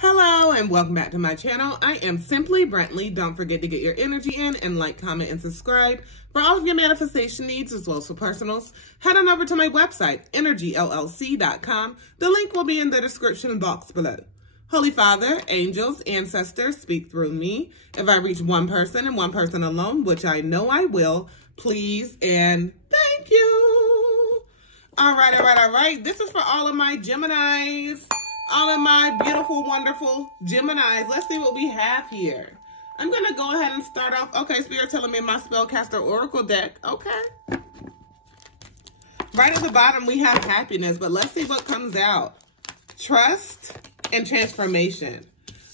Hello and welcome back to my channel. I am Simply Brentley. Don't forget to get your energy in and like, comment, and subscribe for all of your manifestation needs as well as for personals. Head on over to my website, energyllc.com. The link will be in the description box below. Holy Father, angels, ancestors, speak through me. If I reach one person and one person alone, which I know I will, please and thank you. All right. This is for all of my Geminis. All of my beautiful, wonderful Geminis. Let's see what we have here. I'm going to go ahead and start off. Okay, Spirit telling me my Spellcaster Oracle deck. Okay. Right at the bottom, we have happiness, but let's see what comes out. Trust and transformation.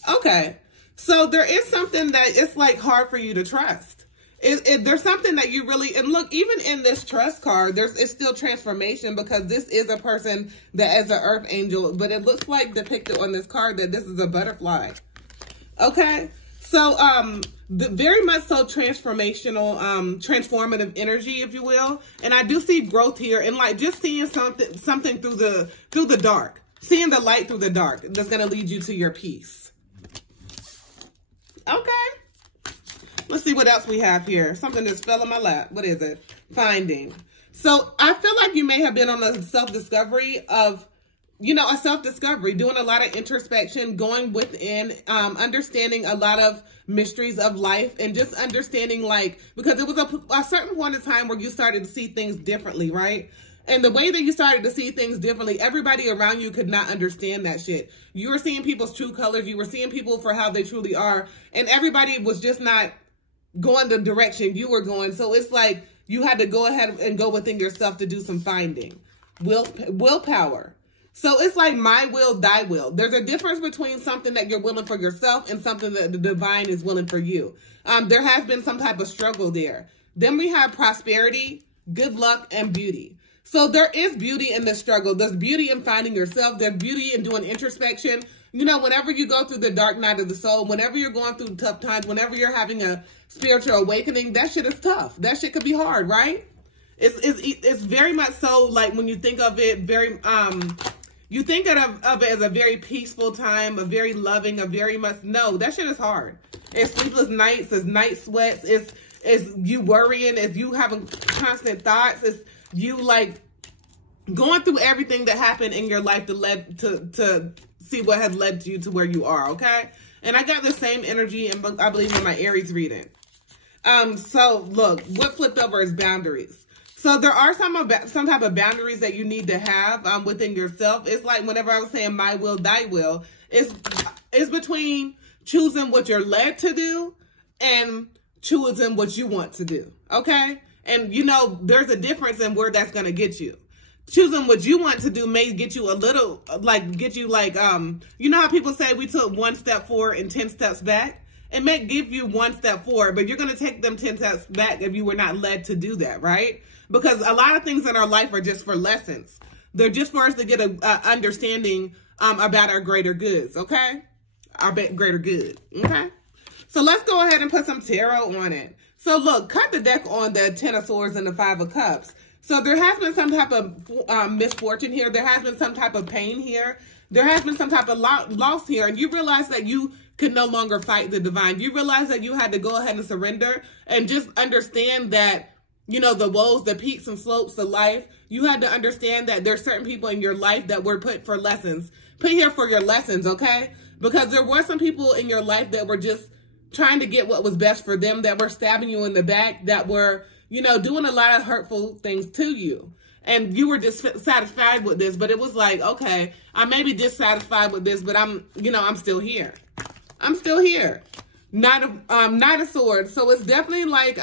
Okay. So there is something that it's like hard for you to trust. There's something that you really, and look, even in this trust card, it's still transformation because this is a person that is an earth angel, but it looks like depicted on this card that this is a butterfly. Okay. So, very much so transformational, transformative energy, if you will. And I do see growth here and like just seeing something through the dark, seeing the light through the dark. That's going to lead you to your peace. Okay. Let's see what else we have here. Something just fell in my lap. What is it? Finding. So I feel like you may have been on a self-discovery of, a self-discovery, doing a lot of introspection, going within, understanding a lot of mysteries of life and just understanding because it was a certain point in time where you started to see things differently, right? And the way that you started to see things differently, everybody around you could not understand that shit. You were seeing people's true colors. You were seeing people for how they truly are. And everybody was just not going the direction you were going. So it's like you had to go ahead and go within yourself to do some finding. Willpower. So it's like my will, thy will. There's a difference between something that you're willing for yourself and something that the divine is willing for you. There has been some type of struggle there. Then we have prosperity, good luck, and beauty. So there is beauty in the struggle. There's beauty in finding yourself. There's beauty in doing introspection. Whenever you go through the dark night of the soul, whenever you're going through tough times, whenever you're having a spiritual awakening, that shit is tough. That shit could be hard, right? It's very much so like when you think of it, you think of it as a very peaceful time, a very loving, no, that shit is hard. It's sleepless nights, it's night sweats, it's you worrying, it's you having constant thoughts, it's you like going through everything that happened in your life to see what has led you to where you are, okay? And I got the same energy, and I believe in my Aries reading. So look, what flipped over is boundaries. So there are some type of boundaries that you need to have within yourself. It's like whenever I was saying my will, thy will, it's between choosing what you're led to do and choosing what you want to do, okay? And there's a difference in where that's going to get you. Choosing what you want to do may get you a little, you know how people say we took one step forward and 10 steps back? It may give you one step forward, but you're going to take them 10 steps back if you were not led to do that, right? Because a lot of things in our life are just for lessons. They're just for us to get a understanding about our greater goods, okay? Our greater good, okay? So let's go ahead and put some tarot on it. So look, cut the deck on the 10 of Swords and the 5 of Cups. So there has been some type of misfortune here. There has been some type of pain here. There has been some type of loss here. And you realize that you could no longer fight the divine. You realize that you had to go ahead and surrender and just understand that, the woes, the peaks and slopes of life, you had to understand that there's certain people in your life that were put for lessons. Put here for your lessons, okay? Because there were some people in your life that were just trying to get what was best for them, that were stabbing you in the back, that were doing a lot of hurtful things to you. And you were dissatisfied with this, but it was like, okay, I may be dissatisfied with this, but I'm still here. I'm still here. Knight of Swords. So it's definitely like,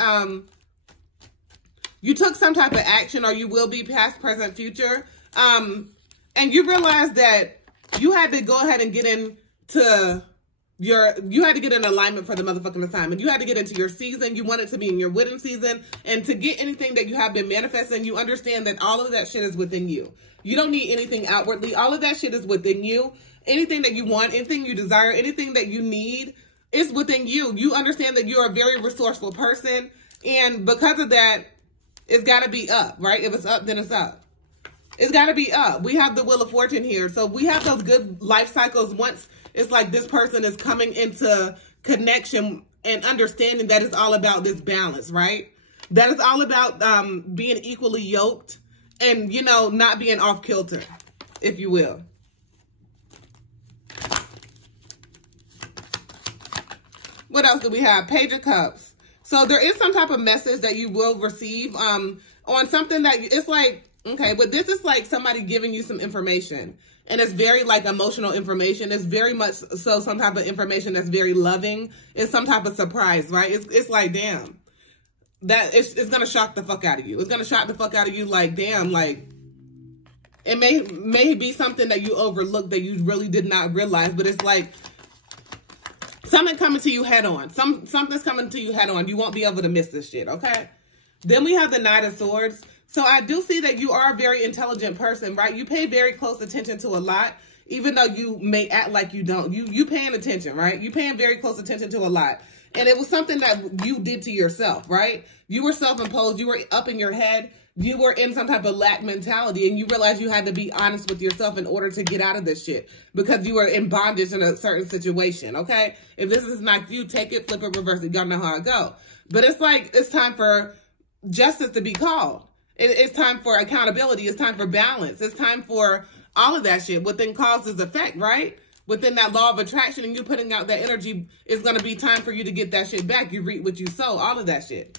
you took some type of action, or you will be past, present, future. And you realize that you had to go ahead and get into you had to get in alignment for the motherfucking assignment. You had to get into your season. You want it to be in your wedding season. And to get anything that you have been manifesting, you understand that all of that shit is within you. You don't need anything outwardly. All of that shit is within you. Anything that you want, anything you desire, anything that you need is within you. You understand that you're a very resourceful person. And because of that, it's got to be up, right? If it's up, then it's up. It's got to be up. We have the Wheel of Fortune here. So we have those good life cycles once it's like this person is coming into connection and understanding that it's all about this balance, right? That it's all about being equally yoked and, you know, not being off kilter, if you will. What else do we have? Page of Cups. So there is some type of message that you will receive on something that it's like, okay, but this is like somebody giving you some information. And it's very like emotional information. It's very much so some type of information that's very loving. It's some type of surprise, right? It's like, damn. That it's going to shock the fuck out of you. It's going to shock the fuck out of you like, damn, like, it may be something that you overlooked that you really did not realize, but it's like something coming to you head on. Something's coming to you head on. You won't be able to miss this shit, okay? Then we have the Knight of Swords. So I do see that you are a very intelligent person, right? You pay very close attention to a lot, even though you may act like you don't. You paying attention, right? You paying very close attention to a lot. And it was something that you did to yourself, right? You were self-imposed. You were up in your head. You were in some type of lack mentality. And you realized you had to be honest with yourself in order to get out of this shit. Because you were in bondage in a certain situation, okay? If this is not you, take it, flip it, reverse it. Y'all know how it go. But it's like, it's time for justice to be called. It's time for accountability. It's time for balance. It's time for all of that shit within causes effect, right? Within that law of attraction and you putting out that energy, it's going to be time for you to get that shit back. You reap what you sow, all of that shit.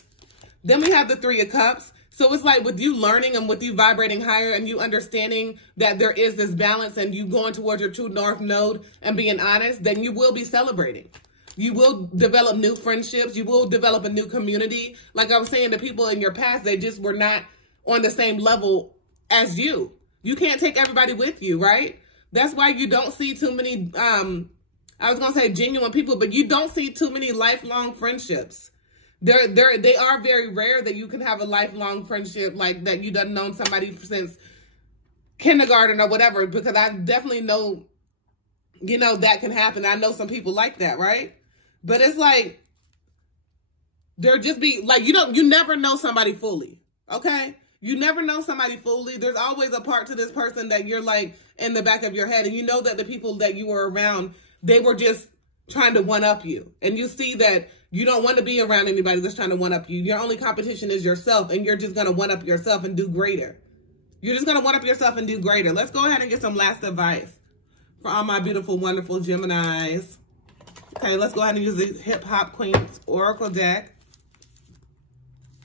Then we have the Three of Cups. So it's like with you learning and with you vibrating higher and you understanding that there is this balance and you going towards your true north node and being honest, then you will be celebrating. You will develop new friendships. You will develop a new community. Like I was saying, the people in your past, they just were not on the same level as you. You can't take everybody with you, right? That's why you don't see too many, I was going to say genuine people, but you don't see too many lifelong friendships. They are very rare that you can have a lifelong friendship like that you done known somebody since kindergarten or whatever, because I definitely know, you know, that can happen. I know some people like that, right? But it's like, there just be, like, you never know somebody fully, okay? You never know somebody fully. There's always a part to this person that you're like in the back of your head. And you know that the people that you were around, they were just trying to one-up you. And you see that you don't want to be around anybody that's trying to one-up you. Your only competition is yourself. And you're just going to one-up yourself and do greater. You're just going to one-up yourself and do greater. Let's go ahead and get some last advice for all my beautiful, wonderful Geminis. Okay, let's go ahead and use the Hip Hop Queens Oracle deck.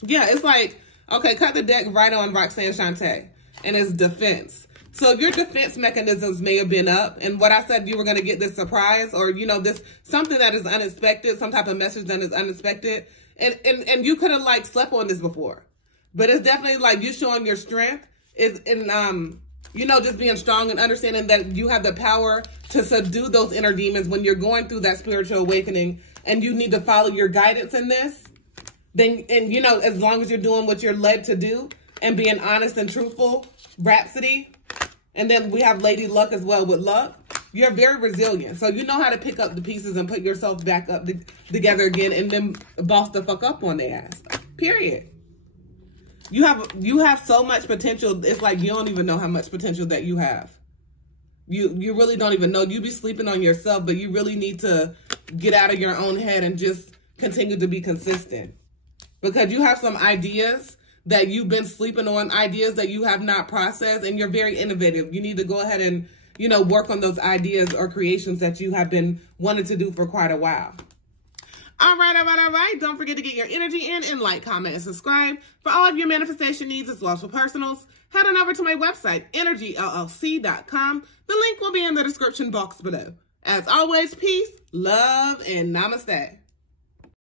Yeah, it's like, okay, cut the deck right on Roxanne Shante. And it's defense. So your defense mechanisms may have been up. And what I said, you were going to get this surprise or, you know, this something that is unexpected, some type of message that is unexpected. And you could have like slept on this before. But it's definitely like you showing your strength is in, you know, just being strong and understanding that you have the power to subdue those inner demons when you're going through that spiritual awakening and you need to follow your guidance in this. Then, and you know, as long as you're doing what you're led to do and being honest and truthful, Rhapsody. And then we have Lady Luck as well with luck. You're very resilient. So you know how to pick up the pieces and put yourself back up together again and then boss the fuck up on their ass. Period. You have so much potential. It's like you don't even know how much potential that you have. You really don't even know. You be sleeping on yourself, but you really need to get out of your own head and just continue to be consistent. Because you have some ideas that you've been sleeping on, ideas that you have not processed, and you're very innovative. You need to go ahead and, you know, work on those ideas or creations that you have been wanting to do for quite a while. All right. Don't forget to get your energy in and like, comment, and subscribe. For all of your manifestation needs as well as for personals, head on over to my website, energyllc.com. The link will be in the description box below. As always, peace, love, and namaste.